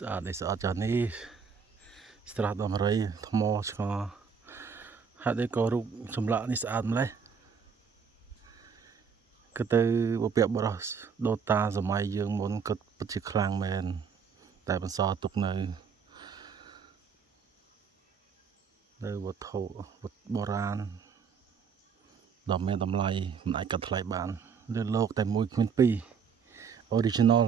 ស្អាតចាស់នេះស្រះដំរីថ្មឆ្ងល់ហើយដូចក៏រូបចម្លាក់នេះស្អាតម្លេះក៏ទៅបុព្វបុរសដូនតាសម័យយើងមុនក៏ពិតជាខ្លាំងមែនតែបន្សល់ទុកនៅវត្ថុបុរាណដ៏មានតម្លៃមិនអាចកាត់ថ្លៃបានលើលោកតែមួយគ្មានពីរ original